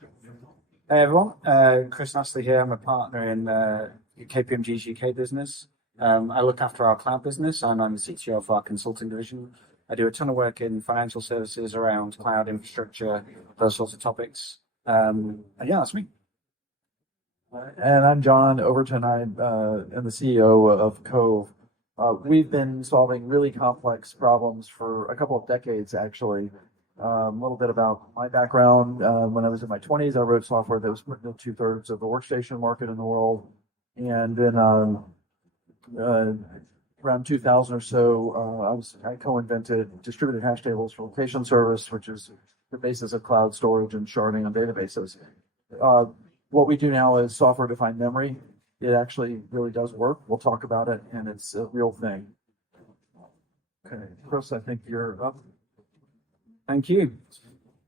Hey everyone, Chris Astley here. I'm a partner in KPMG's UK business. I look after our cloud business and I'm the CTO for our consulting division. I do a ton of work in financial services around cloud infrastructure, those sorts of topics. And yeah, that's me. And I'm John Overton. I am the CEO of Kove. We've been solving really complex problems for a couple of decades, actually. A little bit about my background. When I was in my 20s, I wrote software that was put into two-thirds of the workstation market in the world. And then around 2000 or so, I co-invented distributed hash tables for location service, which is the basis of cloud storage and sharding on databases. What we do now is software-defined memory. It actually really does work. We'll talk about it, and it's a real thing. Okay, Chris, I think you're up. Thank you.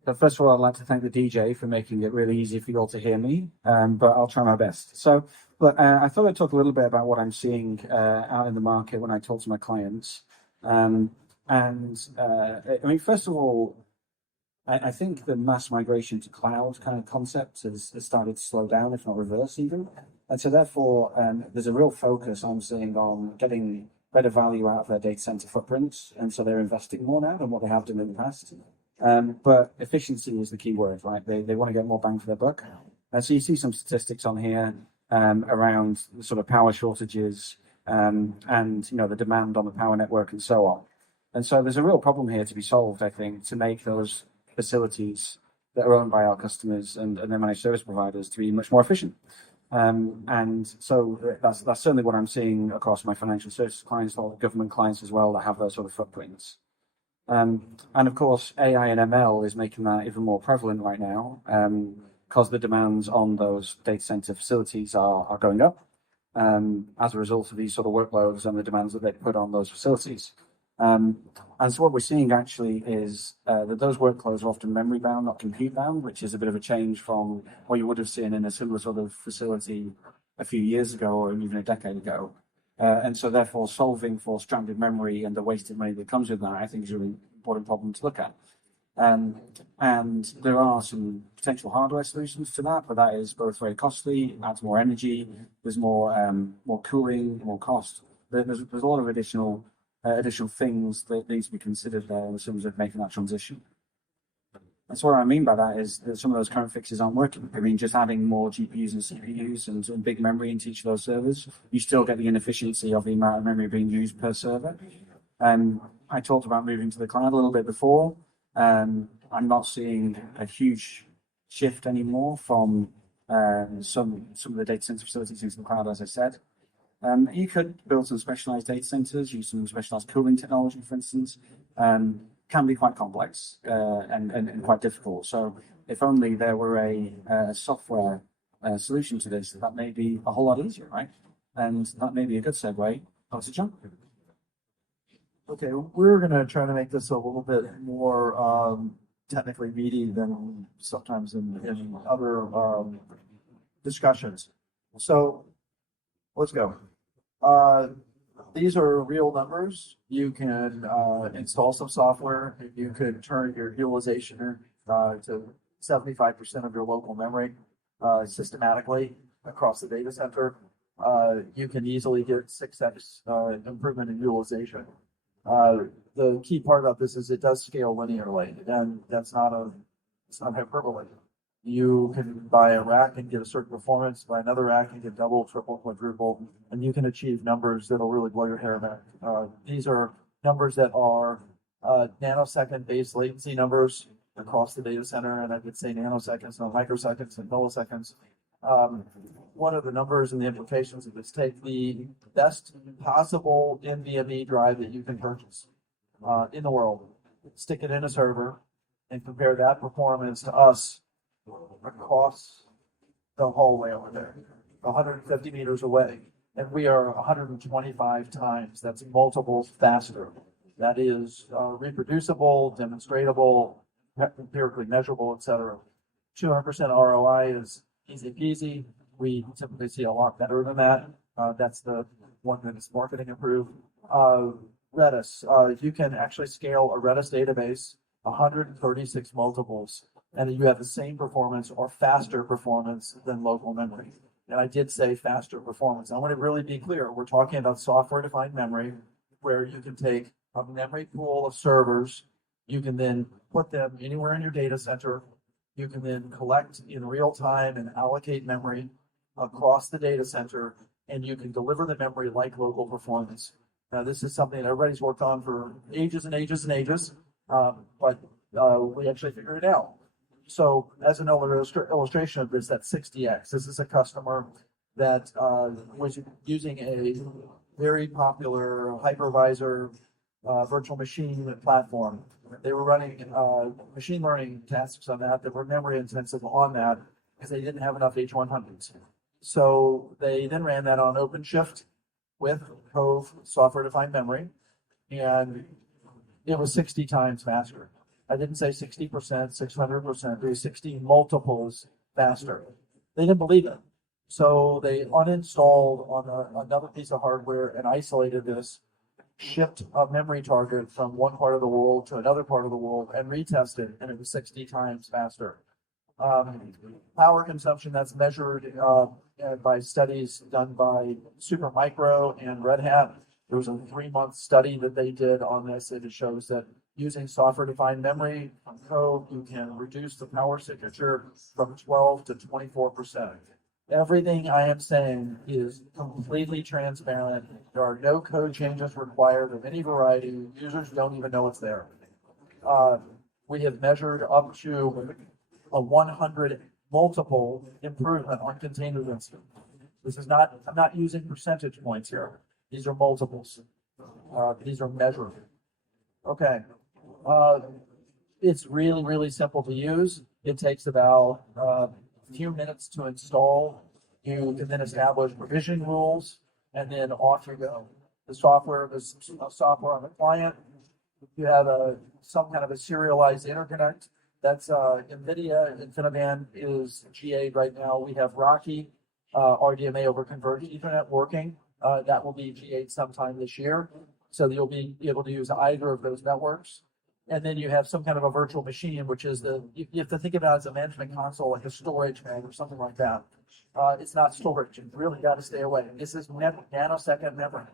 So first of all, I'd like to thank the DJ for making it really easy for you all to hear me, but I'll try my best. So, look, I thought I'd talk a little bit about what I'm seeing out in the market when I talk to my clients. I mean, first of all, I think the mass migration to cloud kind of concept has started to slow down, if not reverse even. And so therefore, there's a real focus I'm seeing on getting better value out of their data center footprints. And so they're investing more now than what they have done in the past. But efficiency is the key word, right? They want to get more bang for their buck. So you see some statistics on here around the sort of power shortages and, the demand on the power network and so on. And so there's a real problem here to be solved, I think, to make those facilities that are owned by our customers and their managed service providers to be much more efficient. And so that's certainly what I'm seeing across my financial services clients, or government clients as well, that have those sort of footprints. And of course, AI and ML is making that even more prevalent right now, because the demands on those data center facilities are going up as a result of these sort of workloads and the demands that they put on those facilities. And so what we're seeing actually is that those workloads are often memory bound, not compute bound, which is a bit of a change from what you would have seen in a similar sort of facility a few years ago or even a decade ago. And so therefore solving for stranded memory and the wasted money that comes with that, I think is a really important problem to look at. And there are some potential hardware solutions to that, but that is both very costly, adds more energy, there's more cooling, more cost. There's a lot of additional things that need to be considered there in terms of making that transition. That's what I mean by that is that some of those current fixes aren't working. I mean, just adding more GPUs and CPUs and big memory into each of those servers, you still get the inefficiency of the amount of memory being used per server. I talked about moving to the cloud a little bit before. I'm not seeing a huge shift anymore from some of the data center facilities into the cloud, as I said. You could build some specialized data centers, use some specialized cooling technology, for instance, can be quite complex and quite difficult. So if only there were a software solution to this, that may be a whole lot easier, right? And that may be a good segue. Oh, to John. Okay, we're going to try to make this a little bit more technically meaty than sometimes in other discussions. So let's go. These are real numbers. You can install some software. You could turn your utilization to 75% of your local memory systematically across the data center. You can easily get 6x improvement in utilization. The key part about this is it does scale linearly, and it's not hyperbole. You can buy a rack and get a certain performance, buy another rack and get double, triple, quadruple, and you can achieve numbers that'll really blow your hair back. These are numbers that are nanosecond based latency numbers across the data center, and I would say nanoseconds, not microseconds and milliseconds. One of the numbers and the implications of this: take the best possible NVMe drive that you can purchase in the world, stick it in a server, and compare that performance to us across the hallway over there, 150 meters away, and we are 125 times. That's multiples faster. That is reproducible, demonstratable, empirically measurable, etc. 200% ROI is easy peasy. We typically see a lot better than that. That's the one that is marketing approved. Redis, you can actually scale a Redis database 136 multiples, and you have the same performance or faster performance than local memory. And I did say faster performance. I want to really be clear. We're talking about software-defined memory, where you can take a memory pool of servers, you can then put them anywhere in your data center, you can then collect in real time and allocate memory across the data center, and you can deliver the memory like local performance. Now, this is something that everybody's worked on for ages and ages and ages, but we actually figured it out. So as an illustration of this, that's 60x. This is a customer that was using a very popular hypervisor virtual machine platform. They were running machine learning tasks on that were memory intensive on that because they didn't have enough H100s. So they then ran that on OpenShift with Kove software-defined memory, and it was 60 times faster. I didn't say 60%, 600%, it was 60 multiples faster. They didn't believe it. So they uninstalled on another piece of hardware and isolated this, shipped a memory target from one part of the world to another part of the world and retested, and it was 60 times faster. Power consumption that's measured by studies done by Supermicro and Red Hat. There was a 3-month study that they did on this, and it shows that using software-defined memory on Kove, you can reduce the power signature from 12 to 24%. Everything I am saying is completely transparent. There are no code changes required of any variety. Users don't even know it's there. We have measured up to a 100 multiple improvement on container density. This is not, I'm not using percentage points here. These are multiples. These are measured. Okay. It's really, really simple to use. It takes about a few minutes to install. You can then establish provisioning rules, and then off you go. The software is software on the client. You have some kind of a serialized interconnect. That's NVIDIA InfiniBand is GA right now. We have Rocky RDMA over Converged Ethernet working. That will be GA sometime this year. So you'll be able to use either of those networks. And then you have some kind of a virtual machine, which is you have to think about it as a management console, like a storage bag or something like that. It's not storage. You really got to stay away. This is nanosecond memory.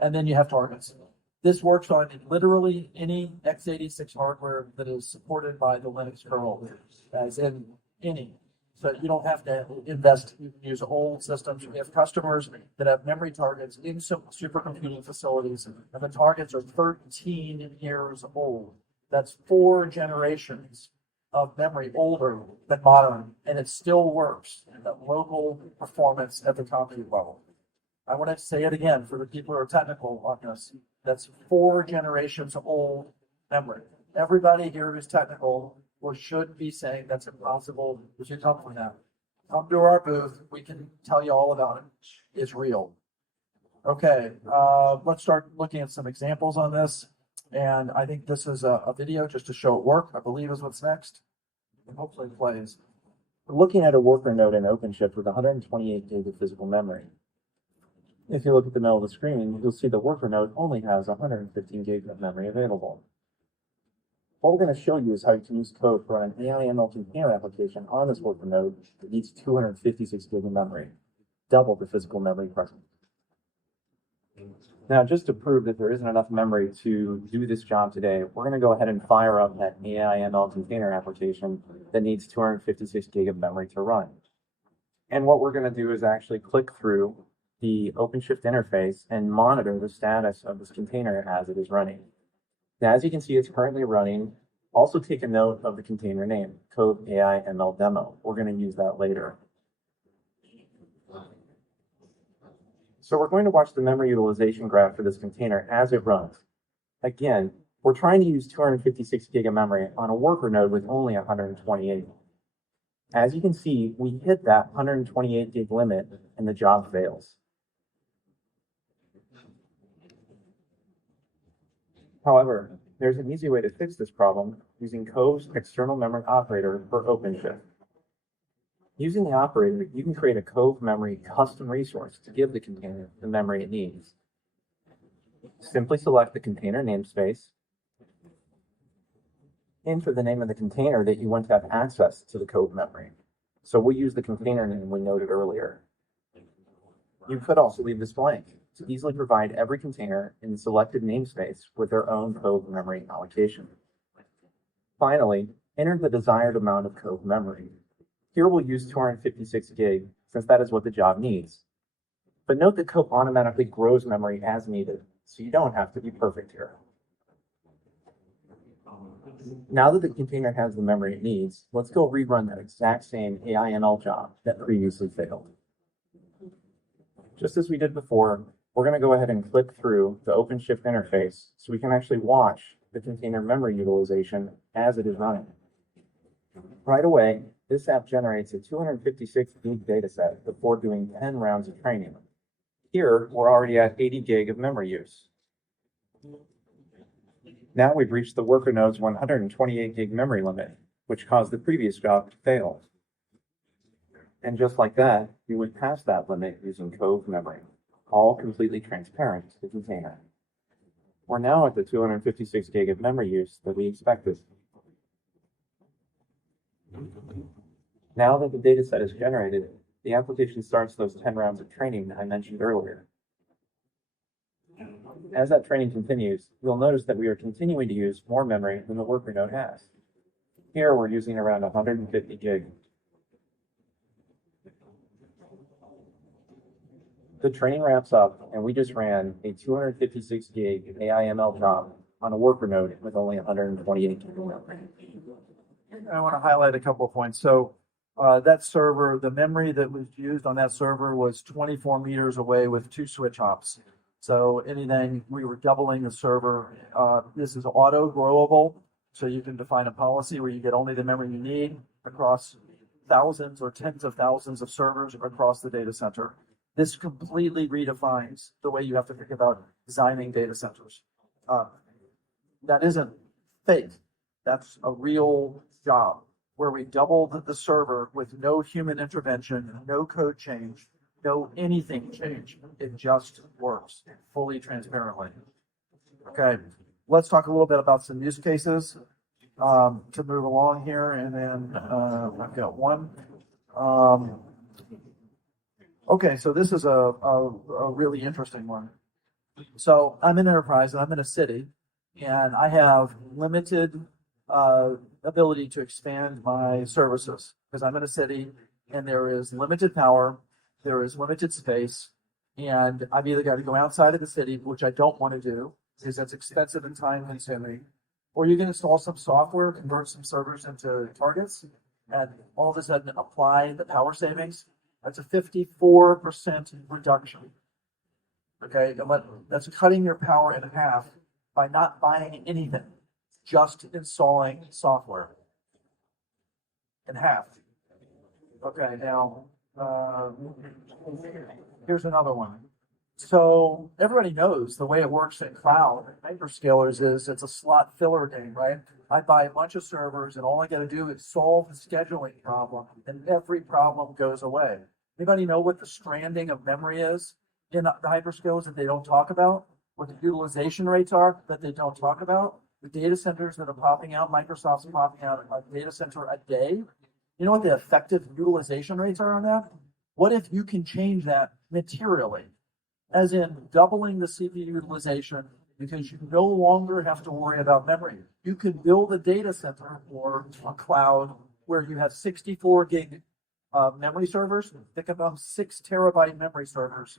And then you have targets. This works on literally any x86 hardware that is supported by the Linux kernel, as in any. So you don't have to invest, you can use old systems. We have customers that have memory targets in supercomputing facilities, and the targets are 13 years old. That's 4 generations of memory older than modern, and it still works at local performance at the compute level. I want to say it again for the people who are technical on this. That's 4 generations old memory. Everybody here who's technical or should be saying that's impossible. We should come from that. Come to our booth. We can tell you all about it. It's real. Okay, let's start looking at some examples on this. And I think this is a video just to show it work, I believe is what's next. And hopefully it plays. We're looking at a worker node in OpenShift with 128 gig of physical memory. If you look at the middle of the screen, you'll see the worker node only has 115 gig of memory available. What we're going to show you is how you can use Kove to run an AI ML container application on this worker node that needs 256 gig of memory, double the physical memory present. Now, just to prove that there isn't enough memory to do this job today, we're going to go ahead and fire up that AI ML container application that needs 256 gig of memory to run. And what we're going to do is actually click through the OpenShift interface and monitor the status of this container as it is running. Now, as you can see, it's currently running. Also take a note of the container name, Kove AI ML Demo. We're going to use that later. So we're going to watch the memory utilization graph for this container as it runs. Again, we're trying to use 256 gig of memory on a worker node with only 128. As you can see, we hit that 128 gig limit and the job fails. However, there's an easy way to fix this problem using Kove's external memory operator for OpenShift. Using the operator, you can create a Kove memory custom resource to give the container the memory it needs. Simply select the container namespace, enter the name of the container that you want to have access to the Kove memory. So we'll use the container name we noted earlier. You could also leave this blank to easily provide every container in the selected namespace with their own Kove memory allocation. Finally, enter the desired amount of Kove memory. Here we'll use 256 gig since that is what the job needs. But note that Kove automatically grows memory as needed, so you don't have to be perfect here. Now that the container has the memory it needs, let's go rerun that exact same AIML job that previously failed. Just as we did before, we're going to go ahead and click through the OpenShift interface so we can actually watch the container memory utilization as it is running. Right away, this app generates a 256 gig dataset before doing 10 rounds of training. Here, we're already at 80 gig of memory use. Now we've reached the worker node's 128 gig memory limit, which caused the previous job to fail. And just like that, we went past that limit using Kove memory, all completely transparent to the container. We're now at the 256 gig of memory use that we expected. Now that the dataset is generated, the application starts those 10 rounds of training that I mentioned earlier. As that training continues, you'll notice that we are continuing to use more memory than the worker node has. Here we're using around 150 gig. The training wraps up, and we just ran a 256 gig AIML job on a worker node with only 128 gig of memory. I want to highlight a couple of points. So that server, the memory that was used on that server was 24 meters away with 2 switch hops. So anything, we were doubling the server. This is auto growable, so you can define a policy where you get only the memory you need across thousands or tens of thousands of servers across the data center. This completely redefines the way you have to think about designing data centers. That isn't fake. That's a real job where we doubled the server with no human intervention, no code change, no anything change. It just works fully transparently. Okay, let's talk a little bit about some use cases to move along here, and then I've got one. Okay, so this is a really interesting one. So I'm an enterprise and I'm in a city, and I have limited ability to expand my services because I'm in a city and there is limited power, there is limited space, and I've either got to go outside of the city, which I don't want to do because that's expensive and time consuming, or you can install some software, convert some servers into targets, and all of a sudden apply the power savings. That's a 54% reduction. Okay, that's cutting your power in half by not buying anything, just installing software. In half. Okay, now here's another one. So everybody knows the way it works in cloud hyperscalers is it's a slot filler game, right? I buy a bunch of servers and all I got to do is solve the scheduling problem and every problem goes away. Anybody know what the stranding of memory is in the hyperscalers that they don't talk about? What the utilization rates are that they don't talk about? The data centers that are popping out, Microsoft's popping out a data center a day. You know what the effective utilization rates are on that? What if you can change that materially? As in doubling the CPU utilization because you no longer have to worry about memory. You can build a data center or a cloud where you have 64 gig memory servers. Think about 6 terabyte memory servers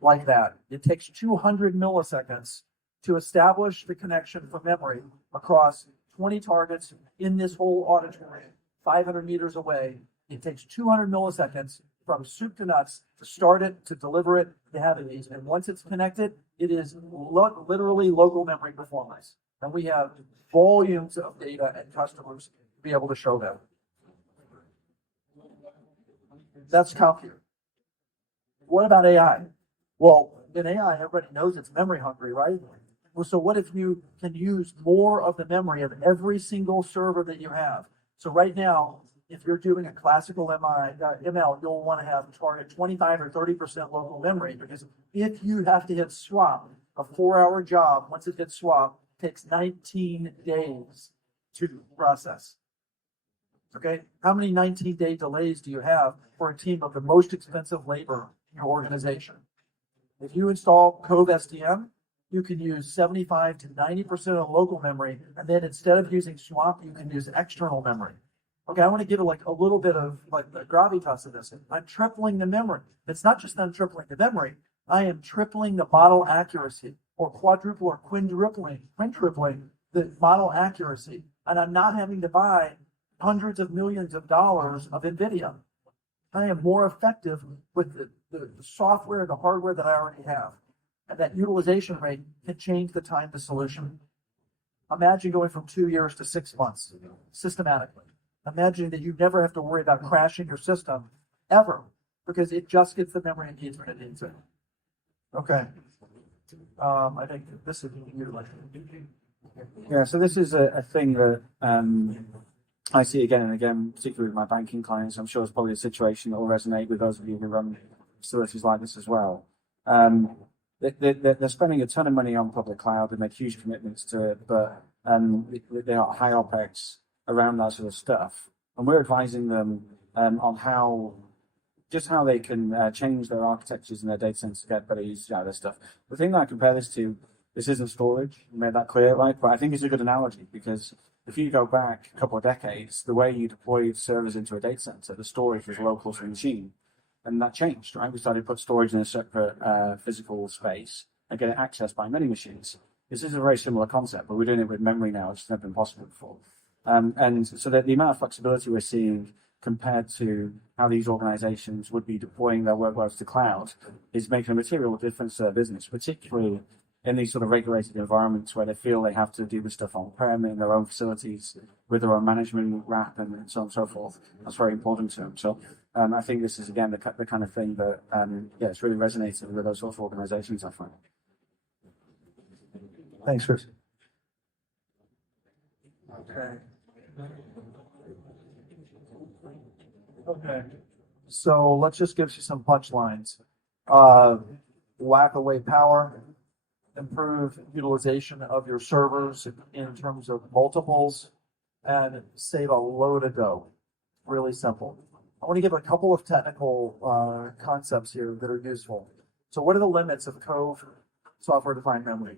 like that. It takes 200 milliseconds to establish the connection for memory across 20 targets in this whole auditorium, 500 meters away. It takes 200 milliseconds from soup to nuts to start it, to deliver it, to have it. And once it's connected, it is literally local memory performance. And we have volumes of data and customers to be able to show them. That's compute. What about AI? Well, in AI, everybody knows it's memory hungry, right? Well, so what if you can use more of the memory of every single server that you have? So right now, if you're doing a classical ML, you'll want to have target 25 or 30% local memory, because if you have to hit swap, a 4-hour job, once it hits swap, takes 19 days to process. Okay, how many 19-day delays do you have for a team of the most expensive labor in your organization? If you install Kove SDM, you can use 75 to 90% of local memory, and then instead of using swap, you can use external memory. Okay, I want to give it like a little bit of like the gravitas of this. I'm tripling the memory. It's not just that I'm tripling the memory, I am tripling the model accuracy, or quadruple or quintupling the model accuracy, and I'm not having to buy hundreds of millions of dollars of NVIDIA. I am more effective with the software, the hardware that I already have. And that utilization rate can change the time to solution. Imagine going from 2 years to 6 months systematically. Imagine that you never have to worry about crashing your system ever, because it just gets the memory it needs when it needs it. Okay. I think this is you. Yeah, so this is a thing that I see again and again, particularly with my banking clients. I'm sure it's probably a situation that will resonate with those of you who run facilities like this as well. They're spending a ton of money on public cloud. They make huge commitments to it, but they are high OPEX around that sort of stuff. And we're advising them on how they can change their architectures and their data centers to get better use out of this stuff. The thing that I compare this to, this isn't storage. You made that clear, right? But I think it's a good analogy, because if you go back a couple of decades, the way you deployed servers into a data center, the storage was local to the machine. And that changed, right? We started to put storage in a separate physical space and get it accessed by many machines. This is a very similar concept, but we're doing it with memory now, which has never been possible before. And so that the amount of flexibility we're seeing compared to how these organizations would be deploying their workloads to cloud is making a material difference to their business, particularly in these sort of regulated environments where they feel they have to do this stuff on-prem in their own facilities with their own management wrap and so on and so forth. That's very important to them. So I think this is, again, the kind of thing that, it's really resonating with those sorts of organizations, I find. Thanks, Chris. Okay. So let's just give you some punchlines. Whack away power, improve utilization of your servers in terms of multiples, and save a load of dough. Really simple. I want to give a couple of technical concepts here that are useful. So what are the limits of Kove software-defined memory?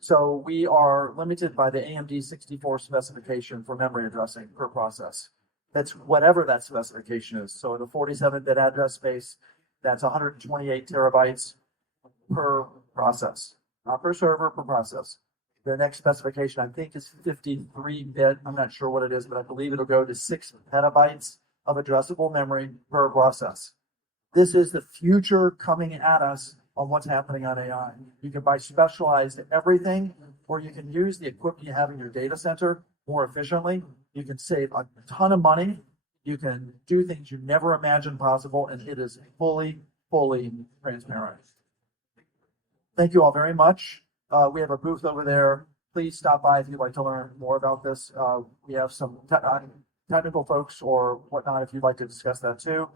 So we are limited by the AMD 64 specification for memory addressing per process. That's whatever that specification is. So in a 47-bit address space, that's 128 terabytes per process. Not per server, per process. The next specification, I think, is 53-bit. I'm not sure what it is, but I believe it'll go to 6 petabytes of addressable memory per process. This is the future coming at us on what's happening on AI. You can buy specialized everything, or you can use the equipment you have in your data center more efficiently. You can save a ton of money. You can do things you never imagined possible, and it is fully transparent. Thank you all very much. We have a booth over there. Please stop by if you'd like to learn more about this. We have some technical folks or whatnot if you'd like to discuss that too.